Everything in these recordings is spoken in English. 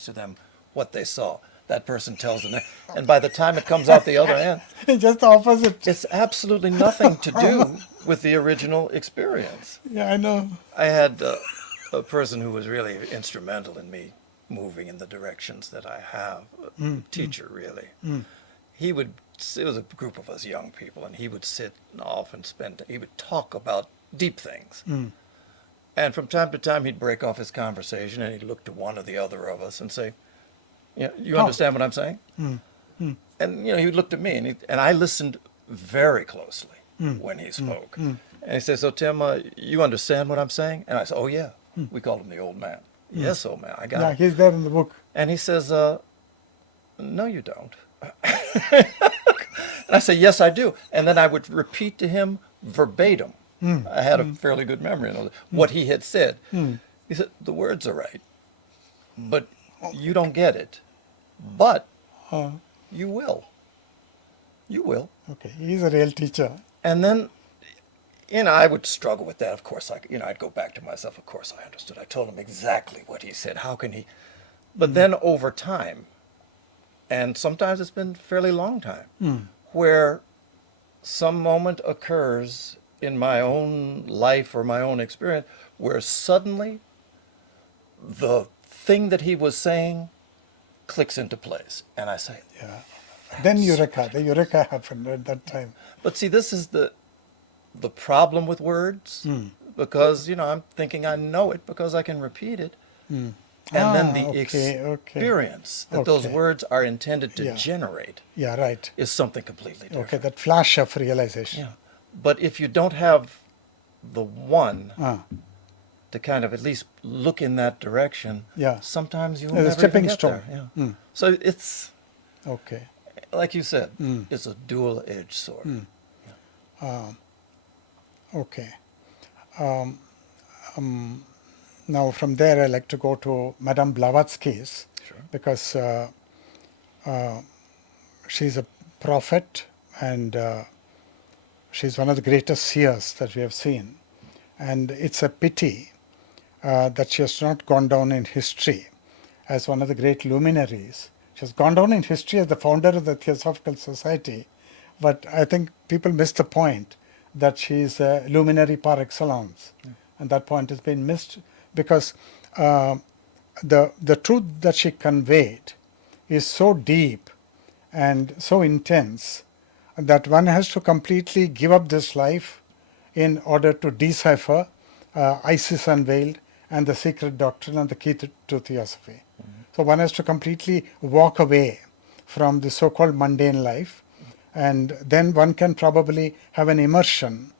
to them what they saw. That person tells them, and by the time it comes out the other end, Just the opposite. it's absolutely nothing to do with the original experience. Yeah, I know. I had a person who was really instrumental in me moving in the directions that I have, a teacher really. He would, it was a group of us young people, and he would sit and often spend, he would talk about deep things. And from time to time, he'd break off his conversation and he'd look to one or the other of us and say, you understand what I'm saying? And, he looked at me and I listened very closely when he spoke. And he said, so Tim, you understand what I'm saying? And I said, oh yeah. We called him the old man. Yes, old man, I got Yeah, it. he's there in the book. And he says, no, you don't. And I said, yes, I do. And then I would repeat to him verbatim. I had a fairly good memory of what he had said. He said, the words are right, but you don't get it. But you will. You will. Okay, he's a real teacher. And then, I would struggle with that. Of course, I'd go back to myself. Of course, I understood. I told him exactly what he said. How can he? But then over time, and sometimes it's been a fairly long time, where some moment occurs in my own life or my own experience where suddenly the thing that he was saying clicks into place. And I say, Yeah. Then the Eureka happened at that time. but see, this is the problem with words, because, I'm thinking I know it because I can repeat it. And then the experience that those words are intended to generate Yeah, right. is something completely different. Okay, that flash of realization. Yeah. But if you don't have the one to kind of at least look in that direction, sometimes you'll There's a never stepping even get stone. there. Yeah. So it's, Okay. like you said, it's a dual-edged sword. Okay. Now from there I like to go to Madame Blavatsky's, because she's a prophet and she's one of the greatest seers that we have seen. And it's a pity that she has not gone down in history as one of the great luminaries. She has gone down in history as the founder of the Theosophical Society, but I think people miss the point that she is a luminary par excellence. And that point has been missed because the truth that she conveyed is so deep and so intense that one has to completely give up this life in order to decipher Isis Unveiled and the secret doctrine and the key to theosophy. So one has to completely walk away from the so-called mundane life, and then one can probably have an immersion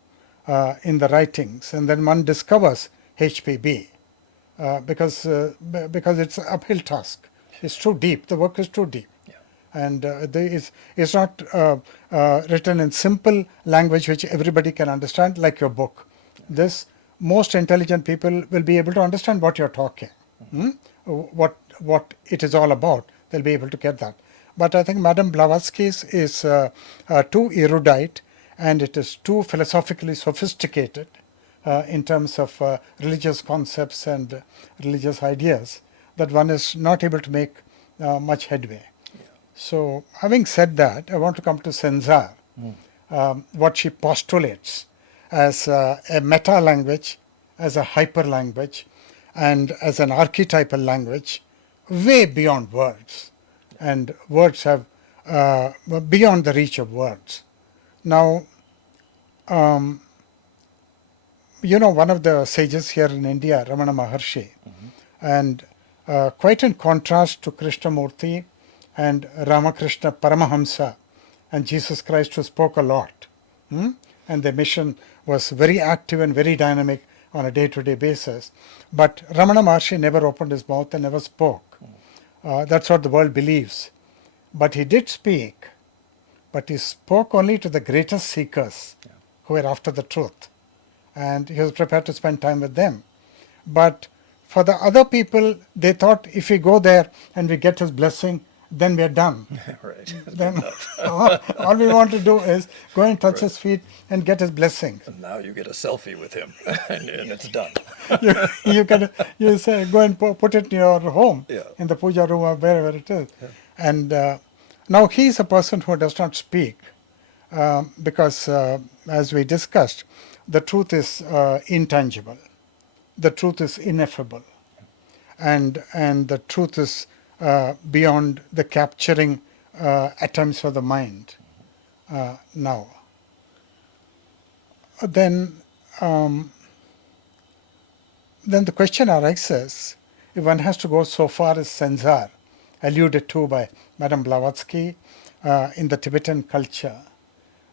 in the writings, and then one discovers HPB because it's an uphill task. It's too deep. The work is too deep. And it's not written in simple language which everybody can understand, like your book. This, most intelligent people will be able to understand what you're talking, what it is all about. They'll be able to get that. But I think Madame Blavatsky's is too erudite, and it is too philosophically sophisticated in terms of religious concepts and religious ideas, that one is not able to make much headway. So, having said that, I want to come to Senzar, what she postulates as a meta-language, as a hyper-language, and as an archetypal language, way beyond words. And words have, beyond the reach of words. Now, one of the sages here in India, Ramana Maharshi, and quite in contrast to Krishnamurti and Ramakrishna Paramahamsa and Jesus Christ, who spoke a lot. And their mission was very active and very dynamic on a day-to-day basis. But Ramana Maharshi never opened his mouth and never spoke. That's what the world believes. But he did speak, but he spoke only to the greatest seekers who were after the truth. And he was prepared to spend time with them. But for the other people, they thought if we go there and we get his blessing then we're done. Right. It's Then good enough. all we want to do is go and touch Right. his feet and get his blessings. And now you get a selfie with him, and it's done. you, you can you say go and put it in your home, Yeah. in the puja room or wherever it is. Yeah. And now he is a person who does not speak because, as we discussed, the truth is intangible, the truth is ineffable, and the truth is beyond the capturing attempts of the mind. Now, then the question arises, if one has to go so far as Senzar, alluded to by Madame Blavatsky in the Tibetan culture,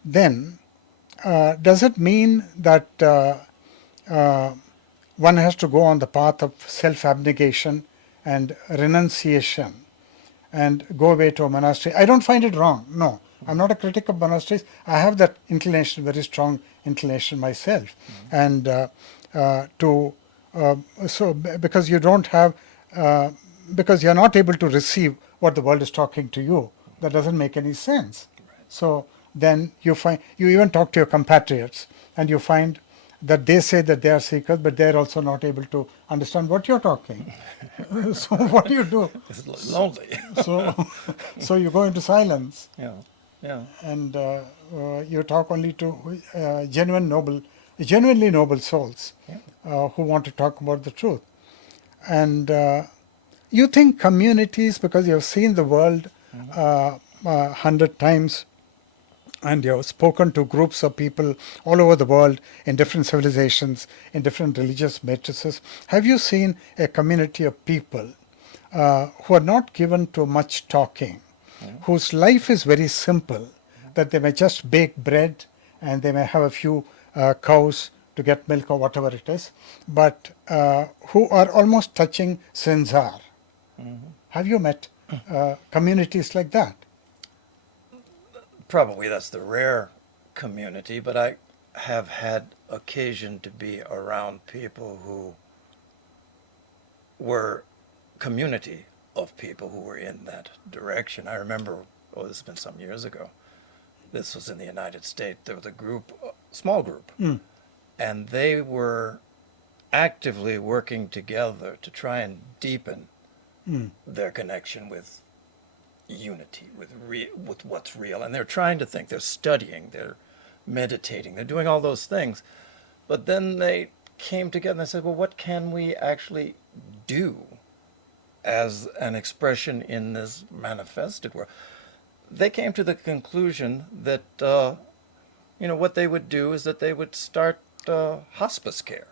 then does it mean that one has to go on the path of self-abnegation and renunciation and go away to a monastery? I don't find it wrong. No, I'm not a critic of monasteries. I have that inclination, very strong inclination myself. And because you don't have, because you're not able to receive what the world is talking to you, that doesn't make any sense. So then you even talk to your compatriots and you find that they say that they are seekers, but they're also not able to understand what you're talking. So what do you do? It's lonely. So you go into silence Yeah. Yeah. and you talk only to genuinely noble souls Yeah. who want to talk about the truth. And you think communities, because you've seen the world 100 times and you've spoken to groups of people all over the world in different civilizations, in different religious matrices, have you seen a community of people who are not given to much talking, whose life is very simple, that they may just bake bread and they may have a few cows to get milk or whatever it is, but who are almost touching Senzar? Have you met communities like that? Probably that's the rare community, but I have had occasion to be around people who were community of people who were in that direction. I remember, oh, this has been some years ago. This was in the United States. There was a group, a small group, and they were actively working together to try and deepen their connection with unity, with what's real. And they're trying to think, they're studying, they're meditating, they're doing all those things. But then they came together and they said, well, what can we actually do as an expression in this manifested world? They came to the conclusion that, what they would do is that they would start hospice care.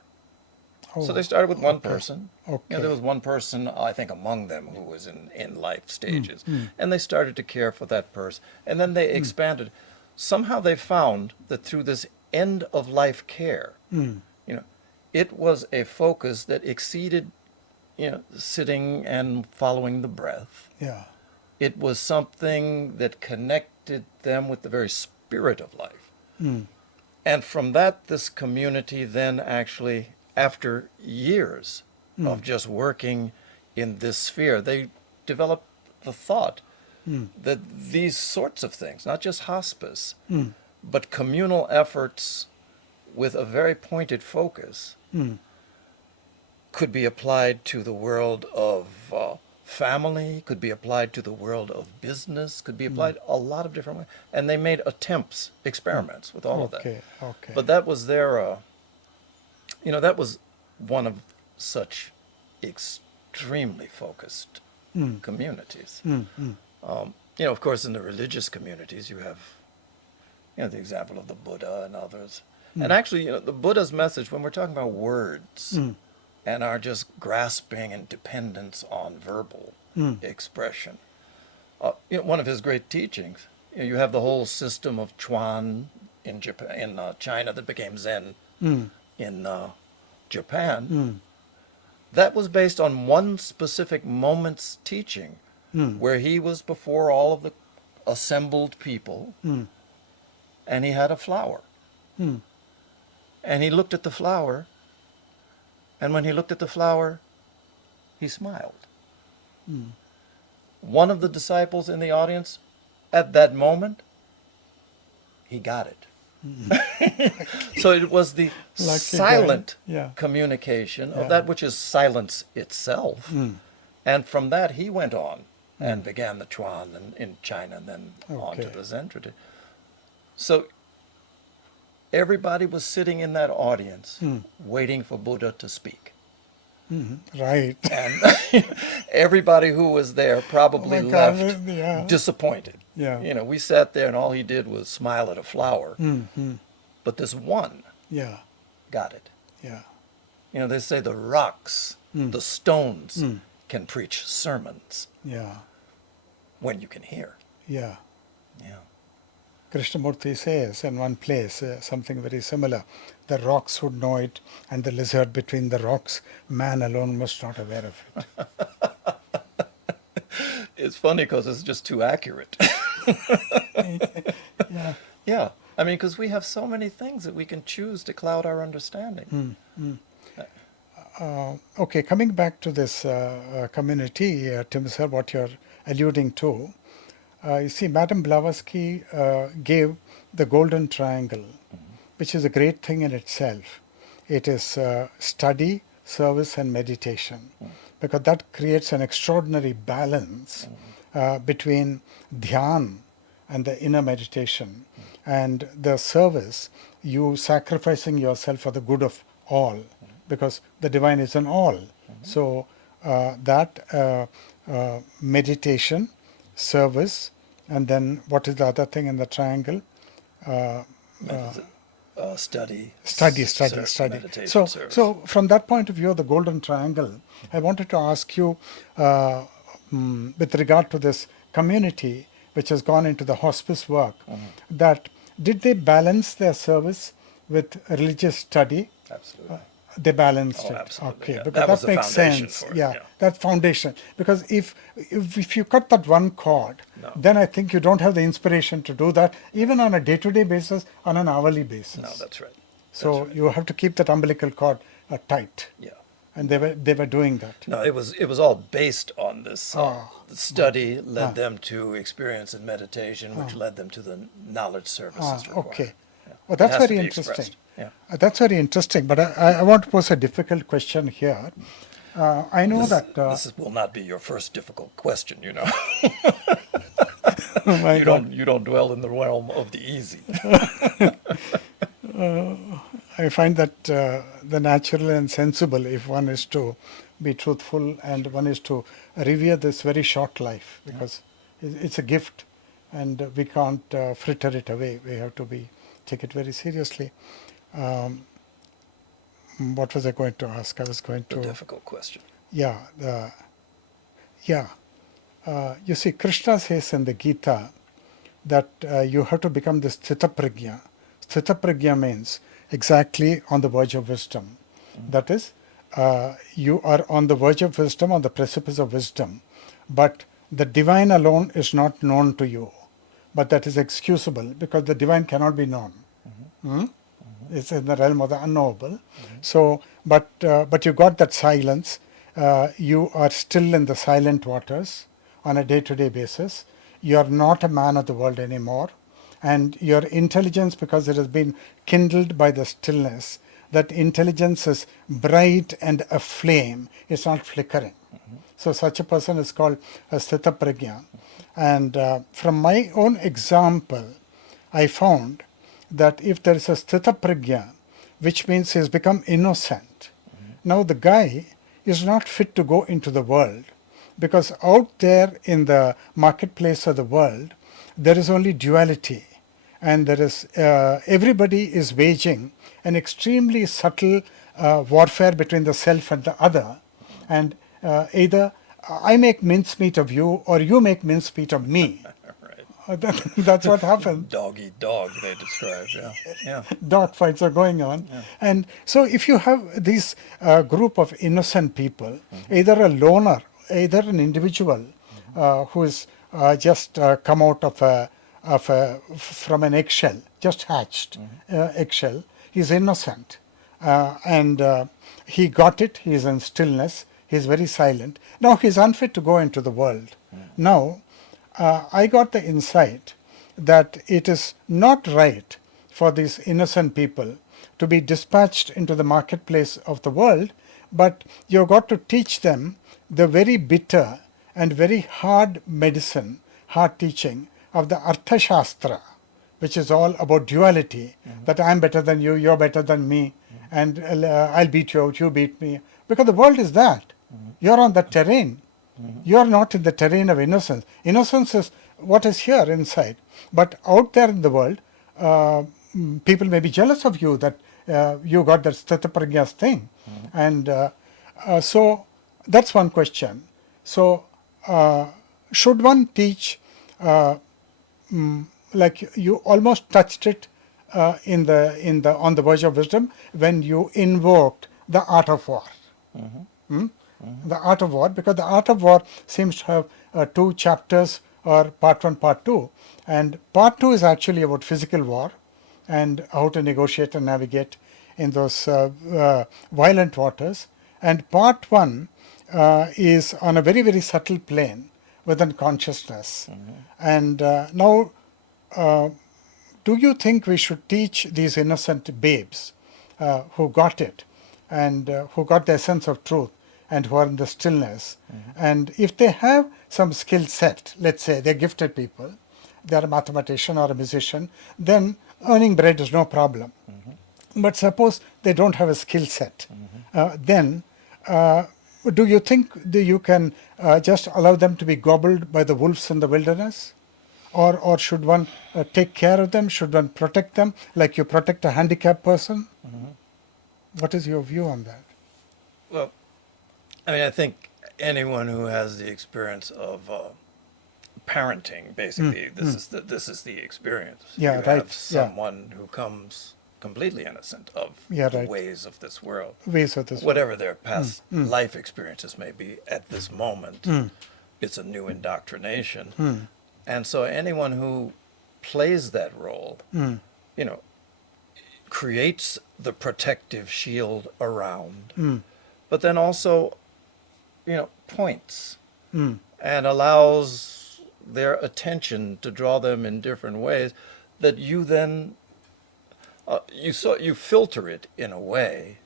So they started with one person. Okay. There was one person, I think, among them who was in life stages. And they started to care for that person. And then they expanded. Somehow they found that through this end of life care, it was a focus that exceeded, sitting and following the breath. Yeah. It was something that connected them with the very spirit of life. And from that, this community then actually, after years of just working in this sphere, they developed the thought that these sorts of things, not just hospice, but communal efforts with a very pointed focus, could be applied to the world of family, could be applied to the world of business, could be applied a lot of different ways. And they made attempts, experiments with all of that. Okay. But that was their, that was one of such extremely focused communities. Of course, in the religious communities, you have, the example of the Buddha and others. And actually, the Buddha's message, when we're talking about words and our just grasping and dependence on verbal expression, one of his great teachings, you have the whole system of Chuan in Japan, in China, that became Zen in Japan. That was based on one specific moment's teaching, where he was before all of the assembled people, and he had a flower. And he looked at the flower, and when he looked at the flower, he smiled. one of the disciples in the audience, at that moment, he got it. So it was the Lucky silent guy. Yeah. communication Yeah. of that which is silence itself. And from that, he went on and began the Chuan in China and then on to Okay. the Zen tradition. So everybody was sitting in that audience waiting for Buddha to speak. Right. And everybody who was there probably Oh my God, left yeah. disappointed. Yeah. You know, we sat there and all he did was smile at a flower. But this one Yeah. got it. Yeah. You know, they say the rocks, the stones can preach sermons Yeah. when you can hear. Yeah. Yeah. Krishnamurti says in one place something very similar. The rocks would know it, and the lizard between the rocks, man alone was not aware of it. It's funny because it's just too accurate. Yeah. Yeah. I mean, because we have so many things that we can choose to cloud our understanding. Okay, coming back to this community, Tim sir, what you're alluding to, you see, Madame Blavatsky gave the golden triangle, which is a great thing in itself. It is study, service, and meditation, because that creates an extraordinary balance between dhyan and the inner meditation, and the service, you sacrificing yourself for the good of all, because the divine is in all. So that meditation, service, and then what is the other thing in the triangle? Study, Study. meditation, So, service. so from that point of view, the golden triangle, I wanted to ask you, with regard to this community which has gone into the hospice work, that did they balance their service with religious study? Absolutely. They balanced Oh, it. absolutely, Okay, yeah. because That was that the makes foundation sense. for it, Yeah, yeah. that foundation. Because if you cut that one cord, No. then I think you don't have the inspiration to do that, even on a day-to-day basis, on an hourly basis. No, that's right. So That's right. you have to keep that umbilical cord tight, Yeah. and they were doing that. No, it was all based on this the study led them to experience in meditation, which led them to the knowledge services required. Okay. Yeah. Well, It that's has to very be interesting. expressed. Yeah. That's very interesting. But I want to pose a difficult question here. I know that. This will not be your first difficult question, you know. Oh my God. You don't dwell in the realm of the easy. I find that the natural and sensible, if one is to be truthful and one is to revere this very short life, because it's a gift and we can't fritter it away. We have to take it very seriously. What was I going to ask? I was going The to. difficult question. Yeah. You see, Krishna says in the Gita that you have to become this Sthita Prajna. Sthita Prajna means exactly on the verge of wisdom. That is, you are on the verge of wisdom, on the precipice of wisdom, but the divine alone is not known to you. But that is excusable because the divine cannot be known. It's in the realm of the unknowable. So, but you got that silence. You are still in the silent waters on a day-to-day basis. You are not a man of the world anymore. And your intelligence, because it has been kindled by the stillness, that intelligence is bright and aflame. It's not flickering. So such a person is called a Sthita Prajna. And from my own example, I found that if there is a Sthita Prajna, which means he has become innocent, now the guy is not fit to go into the world, because out there in the marketplace of the world, there is only duality, and there is everybody is waging an extremely subtle warfare between the self and the other, and either I make mincemeat of you or you make mincemeat of me. Right. That's what happens. Dog eat dog, they describe. Yeah. Yeah. Dog fights are going on. And so if you have this group of innocent people, either a loner, either an individual who is just come out from an eggshell, just hatched eggshell, he's innocent. And he got it, he is in stillness, He's very silent. Now he's unfit to go into the world. Now, I got the insight that it is not right for these innocent people to be dispatched into the marketplace of the world, but you've got to teach them the very bitter and very hard medicine, hard teaching of the Arthashastra, which is all about duality, that I'm better than you, you're better than me, and I'll beat you out, you beat me. Because the world is that. You're on that terrain. You're not in the terrain of innocence. Innocence is what is here inside. But out there in the world, people may be jealous of you that you got that Sthitaprajna thing. And so that's one question. So should one teach, like you almost touched it on the verge of wisdom when you invoked the art of war. The art of war, because the art of war seems to have 2 chapters, or part 1, part 2, and part 2 is actually about physical war and how to negotiate and navigate in those violent waters, and part 1 is on a very, very subtle plane within consciousness. And now, do you think we should teach these innocent babes who got it and who got the essence of truth and who are in the stillness, and if they have some skill set, let's say they're gifted people, they're a mathematician or a musician, then earning bread is no problem. But suppose they don't have a skill set, then do you think that you can just allow them to be gobbled by the wolves in the wilderness? Or should one take care of them? Should one protect them like you protect a handicapped person? What is your view on that? Well, I mean, I think anyone who has the experience of parenting, basically, this is the experience. Yeah, you right, have yeah. someone who comes completely innocent of Yeah, the right. ways of this world, Ways of this world. whatever their past life experiences may be at this moment. It's a new indoctrination, and so anyone who plays that role, you know, creates the protective shield around, but then also, points and allows their attention to draw them in different ways that you then you filter it in a way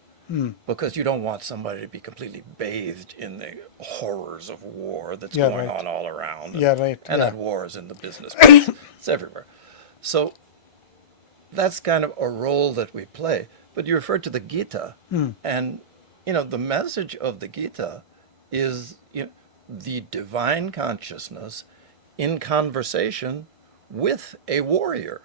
because you don't want somebody to be completely bathed in the horrors of war that's Yeah, going right. on all around. Yeah, right, And yeah. that war is in the business place. It's everywhere. So that's kind of a role that we play. But you referred to the Gita, and the message of the Gita is the divine consciousness in conversation with a warrior,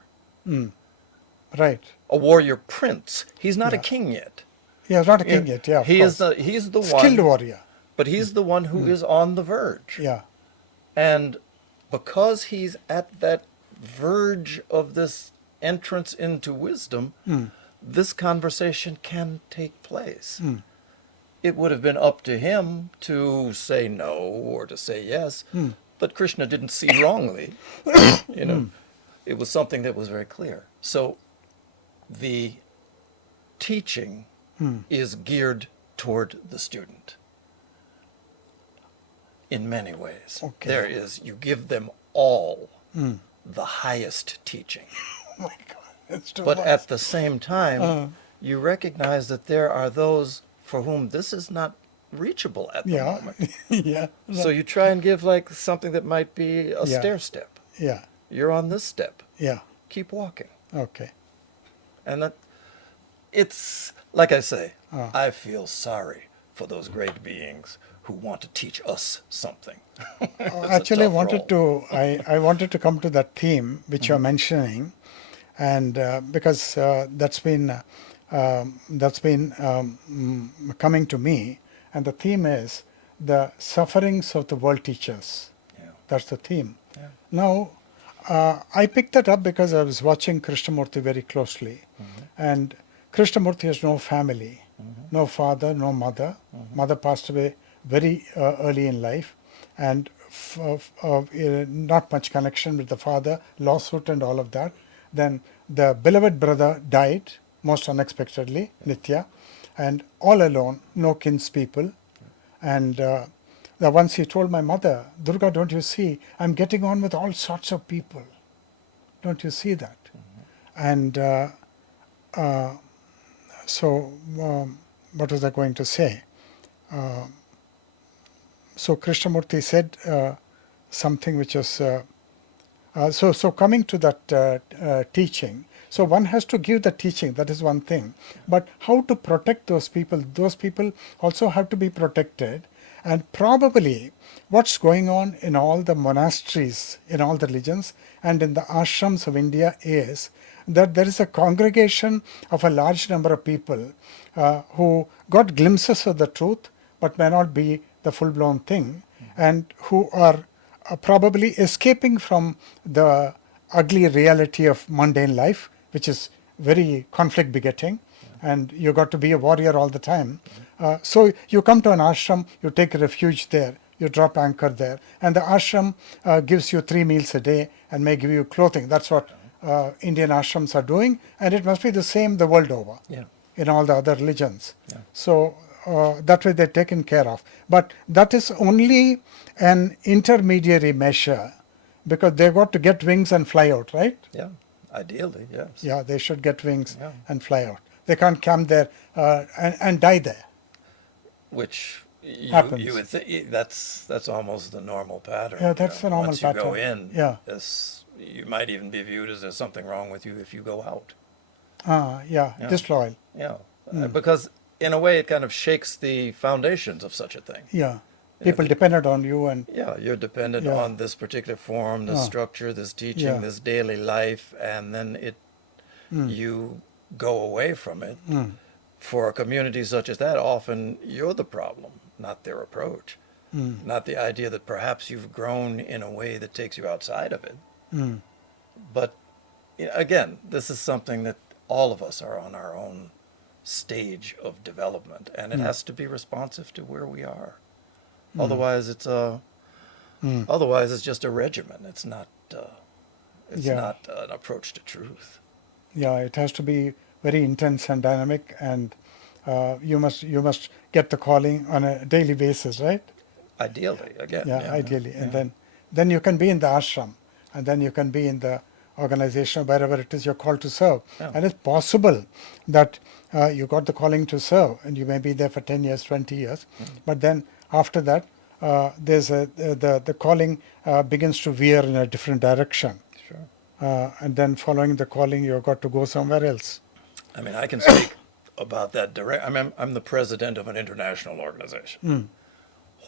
Right. a warrior prince. He's not a Yeah. king yet. Yeah, not a king yet. Yeah, of course. He's the Skilled one, warrior. but he's the one who is on the verge. Yeah. And because he's at that verge of this entrance into wisdom, this conversation can take place. It would have been up to him to say no or to say yes, but Krishna didn't see wrongly. It was something that was very clear. So the teaching is geared toward the student in many ways. Okay. You give them all the highest teaching. Oh my God, it's too But much. at the same time, you recognize that there are those for whom this is not reachable at the Yeah. moment. Yeah. So you try and give like something that might be a Yeah. stair step. Yeah. You're on this step. Yeah. Keep walking. Okay. And that it's like I say, Ah. I feel sorry for those great beings who want to teach us something. It's a Actually, I tough wanted role. to I wanted to come to that theme which you're mentioning, and because that's been coming to me, and the theme is the sufferings of the world teachers. Yeah. That's the theme. Yeah. Now, I picked that up because I was watching Krishnamurti very closely, and Krishnamurti has no family, no father, no mother. Mother passed away very early in life, and not much connection with the father, lawsuit and all of that. Then the beloved brother died most unexpectedly, Nitya, and all alone, no kinspeople. And the once he told my mother, Durga, don't you see, I'm getting on with all sorts of people. Don't you see that? And so, what was I going to say? So Krishnamurti said something which is so coming to that teaching. So one has to give the teaching. That is one thing. But how to protect those people? Those people also have to be protected. And probably what's going on in all the monasteries, in all the religions, and in the ashrams of India is that there is a congregation of a large number of people who got glimpses of the truth, but may not be the full-blown thing, and who are probably escaping from the ugly reality of mundane life, which is very conflict begetting, and you got to be a warrior all the time. So you come to an ashram, you take refuge there, you drop anchor there, and the ashram gives you 3 meals a day and may give you clothing. That's what Indian ashrams are doing, and it must be the same the world over Yeah. in all the other religions. Yeah. So that way they're taken care of. But that is only an intermediary measure, because they've got to get wings and fly out, right? Yeah. Ideally, yes. Yeah, they should get wings Yeah. and fly out. They can't camp there and die there. Which Happens. you would think that's almost the normal pattern. Yeah, that's the normal Once you go pattern. in, Yeah. you might even be viewed as there's something wrong with you if you go out. Yeah, Yeah. disloyal. Yeah. Because in a way it kind of shakes the foundations of such a thing. Yeah. People depended on you, and Yeah, you're dependent Yeah. on this particular form, this structure, this teaching, Yeah. this daily life, and then you go away from it. For a community such as that, often you're the problem, not their approach. Not the idea that perhaps you've grown in a way that takes you outside of it. But again, this is something that all of us are on our own stage of development, and it has to be responsive to where we are. Otherwise, it's just a regimen. It's not. It's Yeah. not an approach to truth. yeah, it has to be very intense and dynamic, and you must get the calling on a daily basis, right? Ideally, again. Yeah, ideally, and yeah. then you can be in the ashram, and then you can be in the organization, wherever it is you're called to serve. Yeah. And it's possible that you got the calling to serve, and you may be there for 10 years, 20 years, but then after that, there's the calling begins to veer in a different direction, Sure. and then following the calling, you've got to go somewhere else. I mean, I can speak about that direct. I'm the president of an international organization.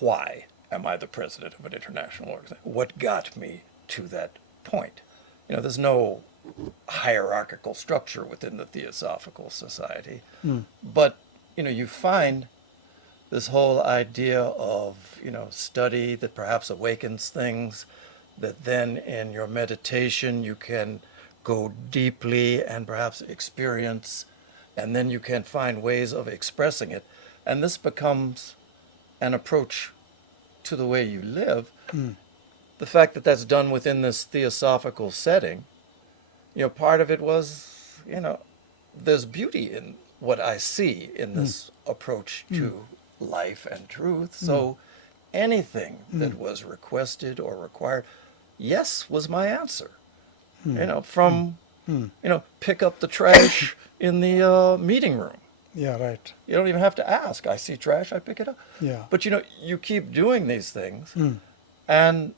Why am I the president of an international organization? What got me to that point? There's no hierarchical structure within the Theosophical Society, but you find this whole idea of study that perhaps awakens things, that then in your meditation you can go deeply and perhaps experience, and then you can find ways of expressing it, and this becomes an approach to the way you live. The fact that that's done within this theosophical setting, part of it was, there's beauty in what I see in this approach to life and truth. So anything that was requested or required, yes was my answer. From, pick up the trash in the meeting room. Yeah, right. You don't even have to ask. I see trash, I pick it up. Yeah. But you keep doing these things, and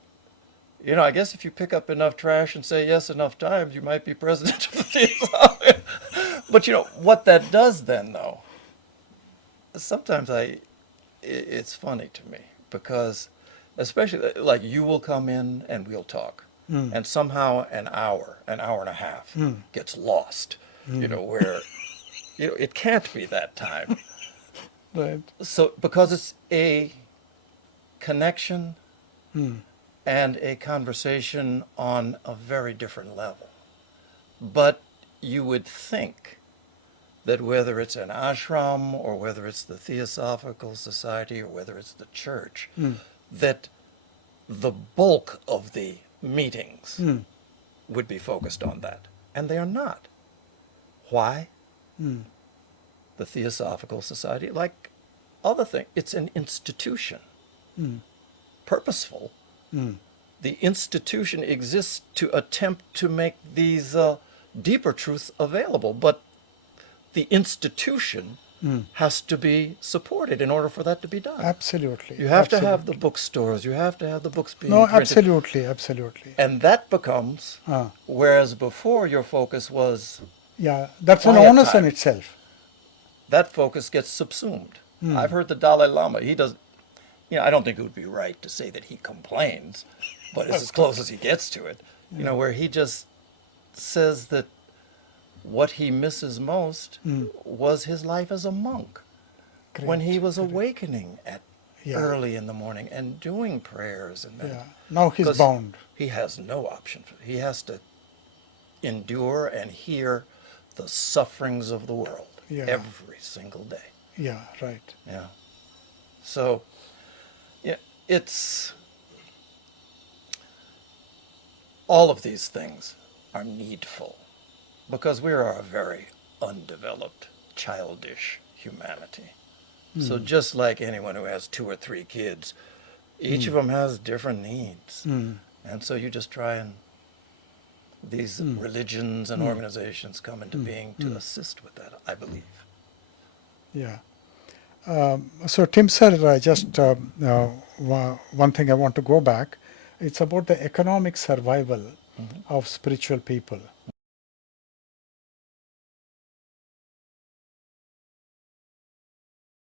I guess if you pick up enough trash and say yes enough times, you might be president of the theosophical. But what that does then, though, sometimes it's funny to me, because especially like you will come in and we'll talk, and somehow an hour and a half gets lost. Where it can't be that time. Right. So because it's a connection and a conversation on a very different level. But you would think that whether it's an ashram or whether it's the Theosophical Society or whether it's the church, that the bulk of the meetings would be focused on that. And they are not. Why? The Theosophical Society, like other thing, it's an institution. Purposeful. The institution exists to attempt to make these deeper truths available, but the institution has to be supported in order for that to be done. Absolutely. You have to absolutely. have the bookstores, you have to have the books being No, printed. absolutely, absolutely. And that becomes, Ah. whereas before your focus was, Yeah, that's an Quiet onus in time. itself. that focus gets subsumed. I've heard the Dalai Lama, he does, I don't think it would be right to say that he complains, but it's as close as he gets to it, where he just says that what he misses most was his life as a monk. When he Great, was great. awakening at Yeah. early in the morning and doing prayers and Yeah. Now he's 'cause bound. He has no option. He has to endure and hear the sufferings of the world Yeah. every single day. Yeah, right. Yeah. So, it's all of these things are needful because we are a very undeveloped, childish humanity. So just like anyone who has 2 or 3 kids, each of them has different needs. And so you just try and these religions and organizations come into being to assist with that, I believe. Yeah. So Tim sir, just one thing I want to go back. It's about the economic survival of spiritual people.